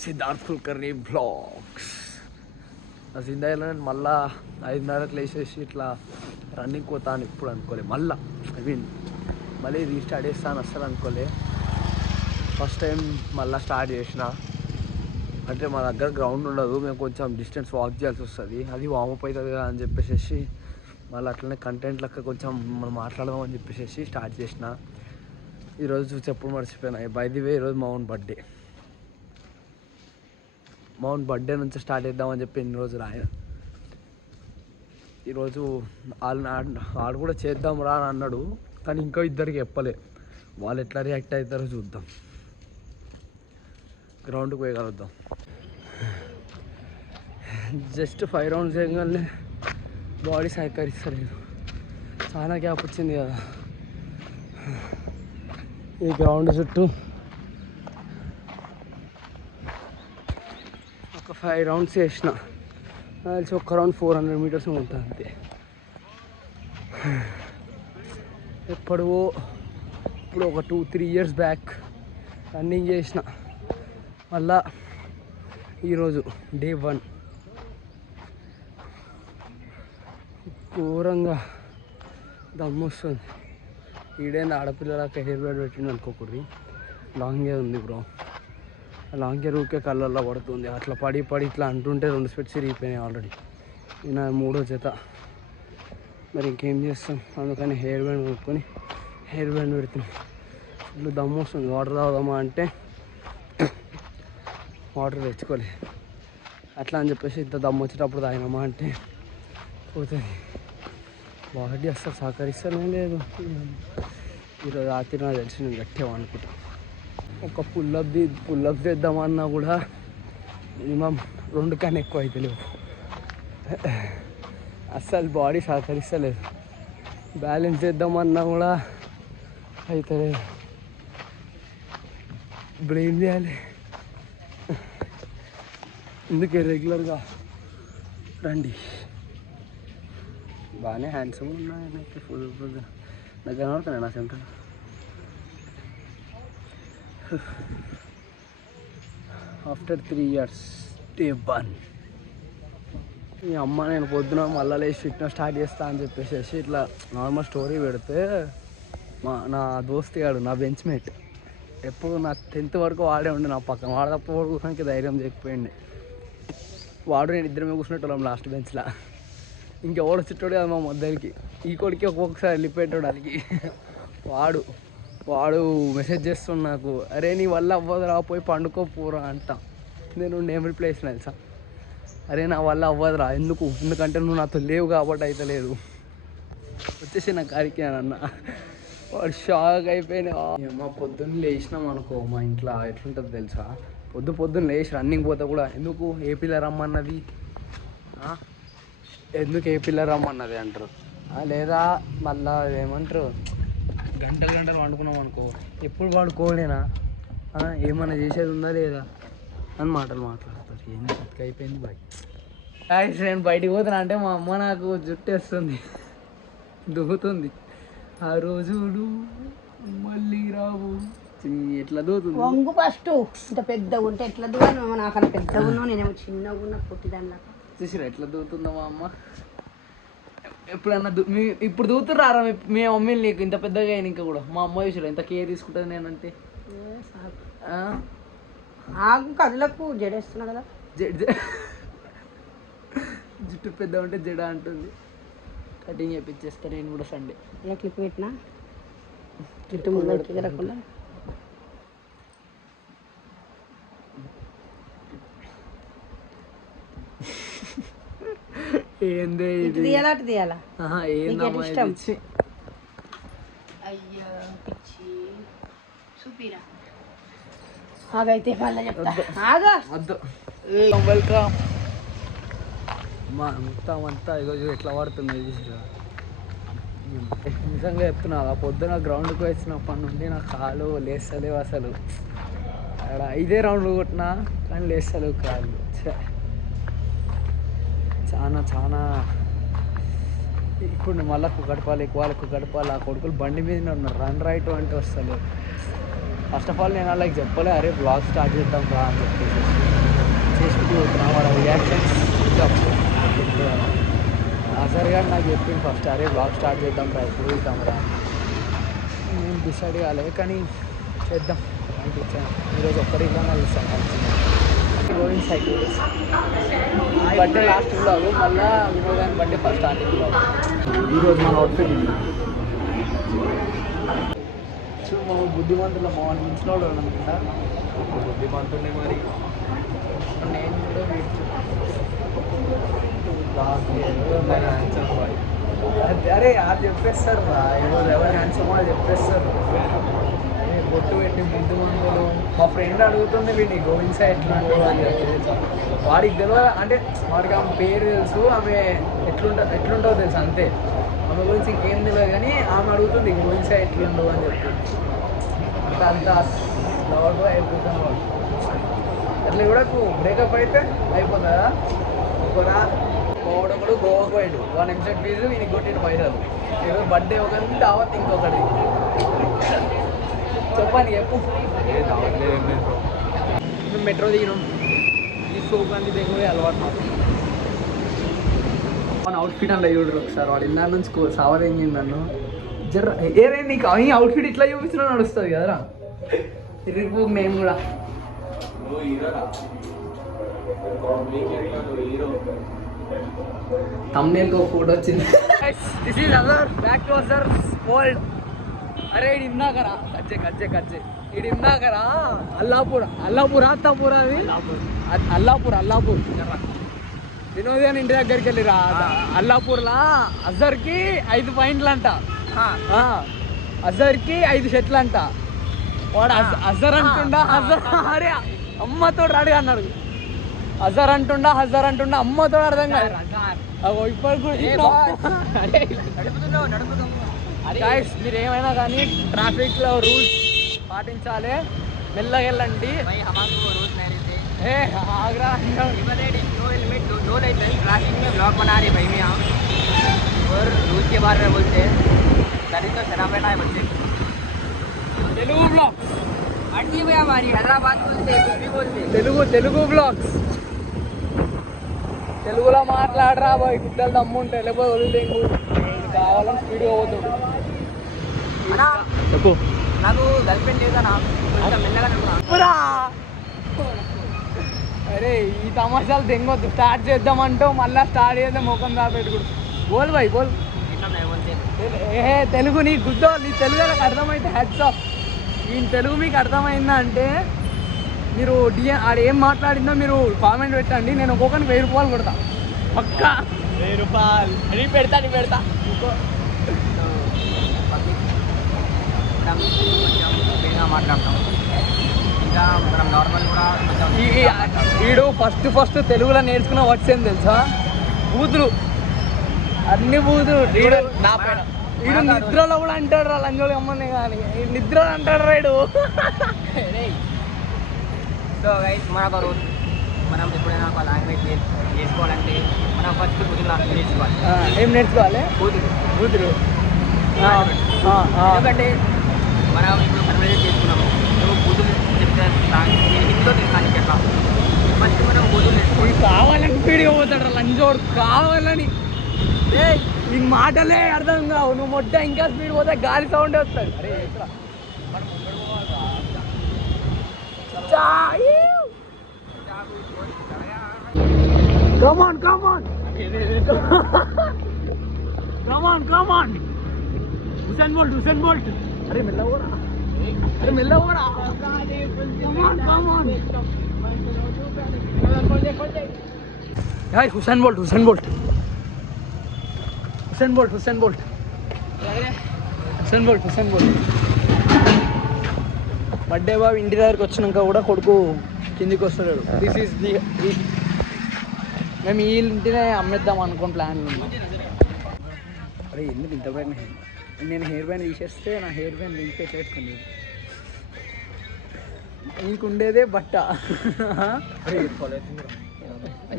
Siddharth Kulkarni blogs. నా జిందగీలో నేను మళ్ళా 5:30కి లేచేసి ఇట్లా రన్నింగ్ పోతాను ఇప్పుడు అనుకోలే. మళ్ళీ మళ్ళీ రీస్టార్ట్ చేస్తాను అస్సలు అనుకోలే. ఫస్ట్ టైం మళ్ళీ స్టార్ట్ చేసిన. అంటే మా దగ్గర గ్రౌండ్ ఉండదు, మేము కొంచెం డిస్టెన్స్ వాక్ చేయాల్సి వస్తుంది. అది వామప్ అవుతుంది కదా అని చెప్పేసి మళ్ళీ అట్లనే కంటెంట్ లెక్క కొంచెం మనం మాట్లాడదామని చెప్పేసి స్టార్ట్ చేసిన. ఈరోజు చెప్పుడు మర్చిపోయినా. బై ది వే ఈరోజు మా ఓన్ బర్త్డే నుంచి స్టార్ట్ చేద్దామని చెప్పి ఇన్ని రోజులు ఆయన. ఈరోజు ఆడు కూడా చేద్దాం రా అని అన్నాడు, కానీ ఇంకా ఇద్దరికి చెప్పలే. వాళ్ళు ఎట్లా రియాక్ట్ అవుతారో చూద్దాం. గ్రౌండ్కి పోయి కలుద్దాం. జస్ట్ 5 రౌండ్స్ చేయగానే బాడీ సహకరిస్తలేదు. చాలా గ్యాప్ వచ్చింది కదా. ఈ గ్రౌండ్ చుట్టూ ఒక 5 రౌండ్స్ చేసిన. కలిసి ఒక్క రౌండ్ 400 మీటర్స్ ఉంటుంది అంతే. ఇప్పుడు ఒక 2-3 ఇయర్స్ బ్యాక్ రన్నింగ్ చేసిన. మళ్ళా ఈరోజు డే 1 ఘోరంగా దమ్ము వస్తుంది. ఈడేంది ఆడపిల్లలకి హెయిర్ బ్యాండ్ పెట్టిండు అనుకోకూడదు. లాంగ్ హెయిర్ ఉంది బ్రో. లాంగ్ హెయిర్ ఊరికే కళ్ళల్లో పడుతుంది. అట్లా పడి ఇట్లా అంటుంటే 2 స్పెట్స్ ఇరిగిపోయినాయి ఆల్రెడీ. నా 3వ జత. మరి ఇంకేం చేస్తాం, అందుకని హెయిర్ బ్యాండ్ కొనుక్కొని హెయిర్ బ్యాండ్ పెడుతున్నాం. ఇట్లా దమ్ము వస్తుంది. వాటర్ తాగుదామా అంటే వాటర్ తెచ్చుకోలేదు. అట్లా అని చెప్పేసి ఇంత దమ్ము వచ్చేటప్పుడు తాగినామా అంటే పోతుంది. బాడీ అస్సలు సహకరిస్తూనే లేదు. ఈరోజు రాత్రి నాకు తెలిసి నేను గట్టిగా అనుకుంటా. ఒక పుల్లప్ చేద్దామన్నా కూడా మినిమం 2 కన్నా ఎక్కువ అయితే లేవు. అస్సలు బాడీ సహకరిస్తలేదు. బ్యాలెన్స్ చేద్దామన్నా కూడా అయితే లేదు. ఇప్పుడు ఏం చేయాలి? అందుకే రెగ్యులర్గా రండి. బాగానే హ్యాండ్సమ్ ఉన్నాయి. ఫుల్ దగ్గర పడుతున్నాయి నా సెంటర్. After 3 years day 1. ఈ అమ్మ నేను పొద్దున మళ్ళీ లేచి ఫిట్నెస్ స్టార్ట్ చేస్తా అని చెప్పేసి ఇట్లా నార్మల్ స్టోరీ పెడితే నా దోస్తు గాడు, నా బెంచ్మేట్, ఎప్పుడు నా 10th వరకు వాడే ఉండే నా పక్కన. వాడు తప్ప కూర్చోడానికి ధైర్యం చేయకపోయింది. వాడు నేను ఇద్దరమే కూర్చునేటోళ్ళం లాస్ట్ బెంచ్లో. ఇంకెవడు వచ్చేటోడు కదా మా మధ్యకి. ఈ కొడుకి ఒక్కొక్కసారి వెళ్ళిపోయేటోడు అడిగి. వాడు మెసేజ్ చేస్తుండు నాకు, అరే నీ వల్ల అవ్వదురా, పోయి పండుకోపోరా అంట. నేను నేమ్ రిప్లై ఇస్తున్నా తెలుసా, అరే నా వల్ల అవ్వదురా. ఎందుకంటే నువ్వు నాతో లేవు కాబట్టి అయితే లేదు, వచ్చేసి నా కారికి అని అన్న. వాడు షాక్ అయిపోయినా. మా పొద్దున్న లేచినాం అనుకో, మా ఇంట్లో ఎట్లుంటుంది తెలుసా, పొద్దున్న లేచి రన్నింగ్ పోతే కూడా ఎందుకు ఏపీలో రమ్మన్నది, ఎందుకు ఏపీలో రమ్మన్నది అంటారు. లేదా మళ్ళా ఏమంటారు, గంటలు వండుకున్నాం అనుకో, ఎప్పుడు వాడుకోలేనా, ఏమన్నా చేసేది ఉందా లేదా అని మాటలు మాట్లాడతారు. ఏం బతికి అయిపోయింది బాయ్. నేను బయటికి పోతున్నా అంటే మా అమ్మ నాకు జుట్టేస్తుంది, దువ్వుతుంది. ఆ రోజులు మళ్ళీ రావు. ఎట్లా దూతుంది వంగు ఫస్ట్. ఇంత పెద్దగా ఉంటే ఎట్లా దూను, నాకన్నా పెద్దగా ఉన్నావు, నేనేమో చిన్నగా ఉన్నా పొట్టిదాన్ని. చూసిరా ఎట్లా దూతుందో మా అమ్మ. ఎప్పుడన్నా ఇప్పుడు దూతురారా మీ మమ్మీని నీకు ఇంత పెద్దగా అయినా ఇంకా కూడా. మా అమ్మ చూసిరా ఎంత కేర్ తీసుకుంటుంది నేనంటే. ఆగు కదులకు జడేస్తున్నా కదా. జుట్టు పెద్ద ఉంటే జడ అంటుంది. కటింగ్ చేయించేస్తా నేను కూడా సండే. ఇలా క్లిప్ పెట్టినా జుట్టు ముందరికి రాకుండా. ఏందే ఇది తీయాలా అటు తీయాలా? ఇష్టం. అయ్యో పిచ్చి చూపిరా. ఆగైతే మళ్ళీ చెప్తా. ఆగా వద్దు. వెల్కమ్. మొత్తం అంతా ఇగో ఎట్లా పడుతుంది. నిజంగా చెప్తున్నా, పొద్దున గ్రౌండ్కి వచ్చినప్పటి నుండి నా కాలు లేస్తలేవు అసలు. అక్కడ 5 రౌండ్లు కొట్టినా కానీ లేస్తలేవు కాళ్ళు. చాలా ఇప్పుడు మళ్ళీ కుక్కడపాలి, ఎక్కువ కుక్కడపాలి. ఆ కొడుకులు బండి మీద ఉన్నారు, రన్ రైట్ అంటే వస్తలేవు. ఫస్ట్ ఆఫ్ ఆల్ నేను వాళ్ళకి చెప్పలే, అరే బ్లాగ్ స్టార్ట్ చేద్దాం రా అని చెప్పేసి చేసుకుంటూ పోతున్నాం. వాళ్ళ రియాక్షన్స్ అజర్ గారు నాకు చెప్పింది ఫస్ట్, అరే బ్లాగ్ స్టార్ట్ చేద్దాం రా, ఎప్పుడు వెళ్తాం రా. నేను డిసైడ్ కాలేదు, కానీ చేద్దాం అనిపించాను. ఈరోజు ఒక్కరిగా చూస్తాను Govind cycle birthday last blog, మళ్ళీ వినోదాన్ని బర్త్డే ఫస్ట్ స్టార్టింగ్ బ్లాగ్. ఈరోజు మన అవుట్ఫిట్ మా బుద్ధిమంతుల మోహన్ మించిన వాడు అనుకుంటా. బుద్ధిమంతుడే మరి నేను కూడా అరే వాళ్ళు చెప్పేస్తారు రా, ఎవరు హ్యాండ్సమ్ వాళ్ళు చెప్పేస్తారు. బొట్టు పెట్టి బుద్ధిమంతులు. మా ఫ్రెండ్ అడుగుతుంది వీడిని గోవింద్ సాయి ఎట్లా అని చెప్పి, వాడికి తెలియదు అంటే వాడికి ఆమె పేరు తెలుసు, ఆమె ఎట్లుంటుందో తెలుసు అంతే, ఆమె గురించి ఇంకేం తెలియదు. కానీ ఆమె అడుగుతుంది గోవింద్ సాయి ఎట్లుండవు అని చెప్పి, అంత లవర్ అయిపోతాను వాడు. అట్లా కూడా బ్రేకప్ అయితే అయిపోతుందా. ఒకరా ఒకడు గోవాకు పోయాడు, 1 ఎంసెట్ ఫీజు వీనికి కొట్టిన పైసలు. ఏదో బర్త్డే ఒకటి దావత్ ఇంకొకటి. చెప్పండి చెప్పు. మేము మెట్రో దిగినాం, ఈ సోకాంతి దగ్గర అలవాటు మాకు. మన అవుట్ఫిట్ అంటే చూడరు ఒకసారి, వాడు ఇళ్ళ నుంచి సావదేంగింది నన్ను జర్ర. ఏదే నీకు ఈ అవుట్ఫిట్ ఇట్లా చూపించినా నడుస్తుంది కదరా, తిరిగిపో. నేను కూడా thumbnail को फोटो వచ్చింది. This is other back to other world. అరే ఇది ఇందాకరా కచ్చే ఇది ఇందాకరా అల్లాపూర్ అల్లాపూర్ వినోద్ అని ఇంటి దగ్గరికి వెళ్ళిరా. అల్లాపూర్లా అజర్కి 5 పాయింట్లు అంట, అజర్కి 5 షర్ట్లు అంట. వాడు అజర్ అంటుండా, అరే అమ్మతో రాడు అన్నాడు. హజార్ అంటుండా అమ్మతో అర్థం కాదు. మీరు ఏమైనా కానీ ట్రాఫిక్లో రూల్స్ పాటించాలి, మెల్లగా వెళ్ళండి. आगरा दो लाइसेंस ट्रैफिक में ब्लॉग बना रहे भाई में हम, और रूल के बारे में बोलते हैं, तभी तो शराब बैठा है बच्चे. तेलुगु ब्लॉग्स अड्डी भाई हमारी हैदराबाद बोलते हैं, कुछ भी बोलते हैं. తెలుగు బ్లాగ్స్ తెలుగులో మాట్లాడరా బాయ్, గుడ్డలు దమ్ముంటే లేకపోతే వదిలితే కావాలని స్పీడ్గా పోతుంది. చెప్పు. నాకు గర్ల్ ఫ్రెండ్ లేదా మెల్లగా. అరే ఈ తమాషాలు తెంగొద్దు, స్టార్ట్ చేద్దామంటావు మళ్ళీ స్టార్ట్ చేద్దాం ముఖం దాపెట్టుకుడు. బోల్ బాయ్ బోల్. ఏ తెలుగు నీ గుడ్డో, నీ తెలుగు నాకు అర్థమైతే హెడ్స్ ఆఫ్. ఈ తెలుగు మీకు అర్థమైందా అంటే మీరు ఆడ ఏం మాట్లాడిందో మీరు కామెంట్ పెట్టండి, నేను ఒక్కొక్కరికి 1000 రూపాయలు కొడతా పక్కా. 1000 రూపాయలు అని పెడతా ఇంకో మాట్లాడతాం. ఇంకా మనం నార్మల్ కూడా వీడు ఫస్ట్ తెలుగులో నేర్చుకున్న వర్డ్స్ ఏం తెలుసా? బూతులు, అన్ని బూతులు. వీడు నా పైన వీడు నిద్రలో కూడా అంటాడు రా, లంజోడు అమ్మనే కానీ నిద్రలో అంటాడు రాడు. సో గైస్ మనకు రోజు మనం ఎప్పుడైనా ఒక లాంగ్వేజ్ నేర్చుకోవాలంటే మనం ఫస్ట్ బూతులు నేర్చుకోవాలి. ఏం నేర్చుకోవాలి? బూతులు. ఎందుకంటే మనం ఇప్పుడు కన్వర్జేషన్ చేసుకున్నాము, నువ్వు బూతులు చెప్తే హిందీలో తెలుసాను ఎట్లా ఫస్ట్ మనం బూతులు నేర్చుకోవాలి. కావాలని పీడిగా పోతాడు లంజోడు, కావాలని. ఈ మాటలే అర్థం కావు, నువ్వు మొట్ట ఇంకా స్పీడ్ పోతే గాలి సౌండ్ వస్తుంది. అరే Come on. Usain Bolt. अरे मिला हो रहा. Come on. Guys, Usain Bolt. Birthday బాబు ఇంటి దగ్గరికి వచ్చినాక కూడా కొడుకు కిందికి వస్తాడు. This is the. మేము ఈ ఇంటినే అమ్మేద్దాం అనుకుని ప్లాన్ ఉంది. అరే ఎందుకు ఇంత బ్యాన్? నేను హెయిర్ బ్యాండ్ తీసేస్తే నా హెయిర్ బ్యాండ్ లింక్ పెట్టుకుంది. నీకు ఉండేదే బట్ట,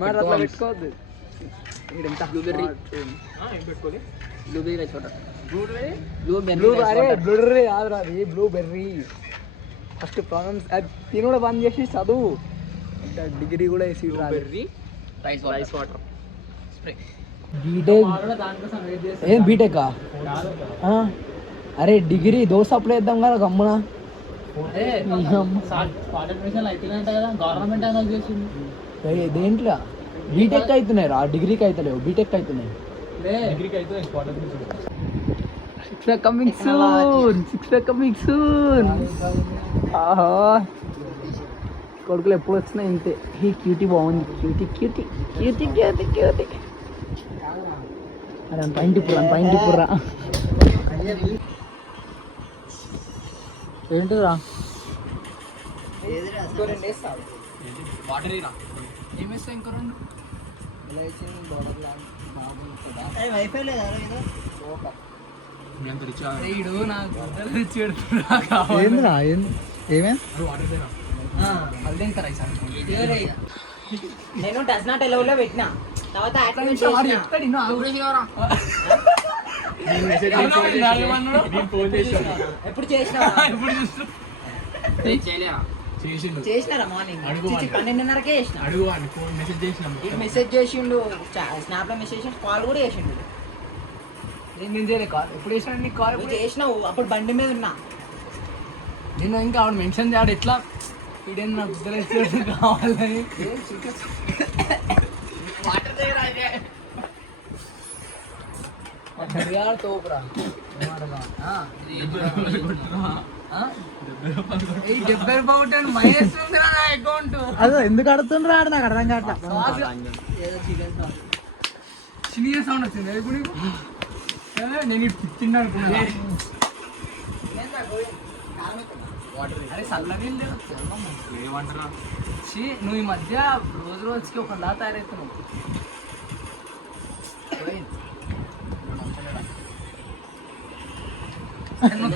మరి అట్లా పెట్టుకోవద్దు. ఎంత బ్లూబెర్రీ చోట బ్లూబెర్రీ కాదురా, అది బ్లూబెర్రీ. ఫస్ట్ ప్రాబ్లమ్స్ తిని కూడా బంద్ చేసి చదువు డిగ్రీ కూడా వేసి రైస్ వాటర్ బీటెక్ ఏం బీటెక్ అరే డిగ్రీ దోశ అప్లై చేద్దాం కదా గమ్మున దేంట్లో బీటెక్ అవుతున్నాయి రా డిగ్రీకి అవుతలేవు బీటెక్ అవుతున్నాయి కమింగ్ సూన్ ఆహా కొడుకులు ఎప్పుడు వచ్చినా ఇంతే ఈ క్యూటీ బాగుంది క్యూటీ అరే అంత పైంటి పుర్రా ఏంటిరా ఏమేస్తా ఇంకో రెండు ఏందిరా ఏమే నేను డస్ నాట్ ఎలౌలో పెట్టినా తర్వాత యాక్టివేట్ చేసినా ఎప్పుడు చేసినారా మార్నింగ్ 12:30కే చేసిన మెసేజ్ చేసిండు స్నాప్ లో మెసేజ్ చేసి కాల్ కూడా చేసిండు నేను చేయలే కాల్ ఎప్పుడు చేసినా నీకు కాల్ చేసినావు అప్పుడు బండి మీద ఉన్నా నేను ఇంకా ఆవిడ మెన్షన్ చేయడు ఎట్లా ఇదేం నాకు గుర్తులేదు కావాలని తోపురా 70 రూపాయలు మైనస్ ఉందిరా నా అకౌంట్ అదే ఎందుకు అడుగుతుండ్రా ఆడ నాకు అర్థం కావట్లా చిన్న సౌండ్ వచ్చింది ఇప్పుడు నేను తిన్నా అనుకున్నా అరే చల్లగా ఏమంటారా నువ్వు ఈ మధ్య రోజుకి ఒక లా తయారవుతున్నావు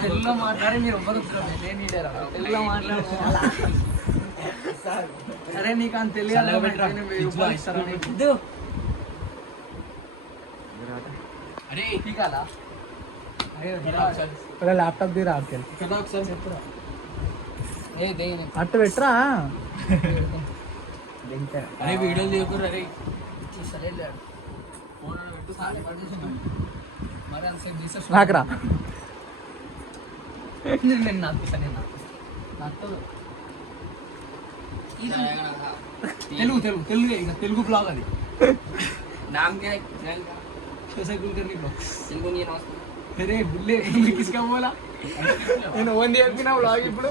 తెలుగులో మాట్లాడి మీరు ఎవ్వరు తెలుగులో మాట్లాడు అరే నీకు అంత తెలియదు అరే టీకాలా ల్యాప్టాప్ దిరా కదా ఒకసారి చెప్పురా అట్ట పెట్టరా అరే వీడియోలు తీయకురా అరే నాకురా నేను తెలుగు బ్లాగ్ అది अरे बुल्ले किसका बोला నేను ఓన్ చెప్పినా బ్లాగ్ ఇప్పుడు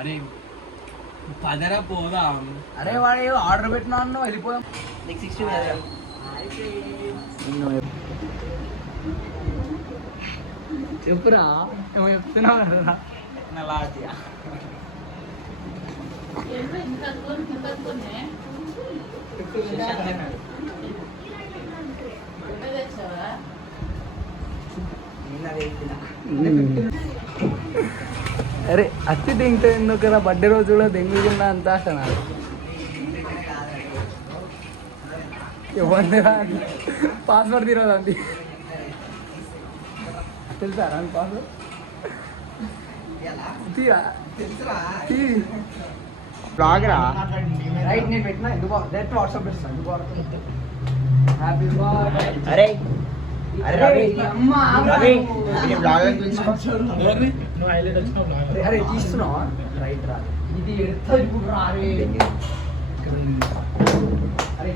అరే పదరా పోదా అరే వాడు ఆర్డర్ పెట్టినా అన్నావు వెళ్ళిపోయాం నెక్స్ట్ 60 చెప్పురా ఏమో చెప్తున్నావు కదా నా లాటియా అరే అచ్చి దింగితే ఎందుకు నా బర్త్డే రోజు కూడా దెంగుతున్నా అంత ఆశ నాకు ఇవ్వండిరా పాస్వర్డ్ తీరదు అంది తెలుసా రాని పాస్వర్డ్ తీరా బ్లాగ్ రా రైట్ నేను పెట్టినా ఎందుకు డైరెక్ట్ వాట్సాప్ చేస్తాను ఎందుకు హ్యాపీ బర్త్డే అరే అరే అమ్మ అరే ఈ బ్లాగ్ తీసుకో నువ్వు హైలైట్ వచ్చిన బ్లాగ్ అరే తీస్తున్నావా రైట్ రా ఇది ఎత్త ఇప్పుడు రా అరే అరే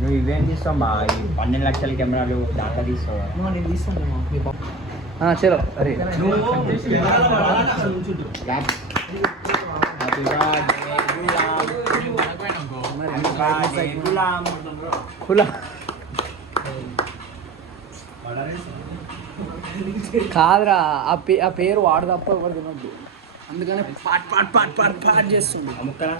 నువ్వు ఇవేం తీస్తావు మా 12 లక్షల కెమెరాలు దాకా తీస్తావా నేను తీస్తాను చలో అరే కాదురా ఆ పేరు వాడు తప్ప ఎవరు తినొద్దు అందుకనే పాట్ పాట్ పాట్ పాట్ పాట్ చేస్తుంది ముక్కలా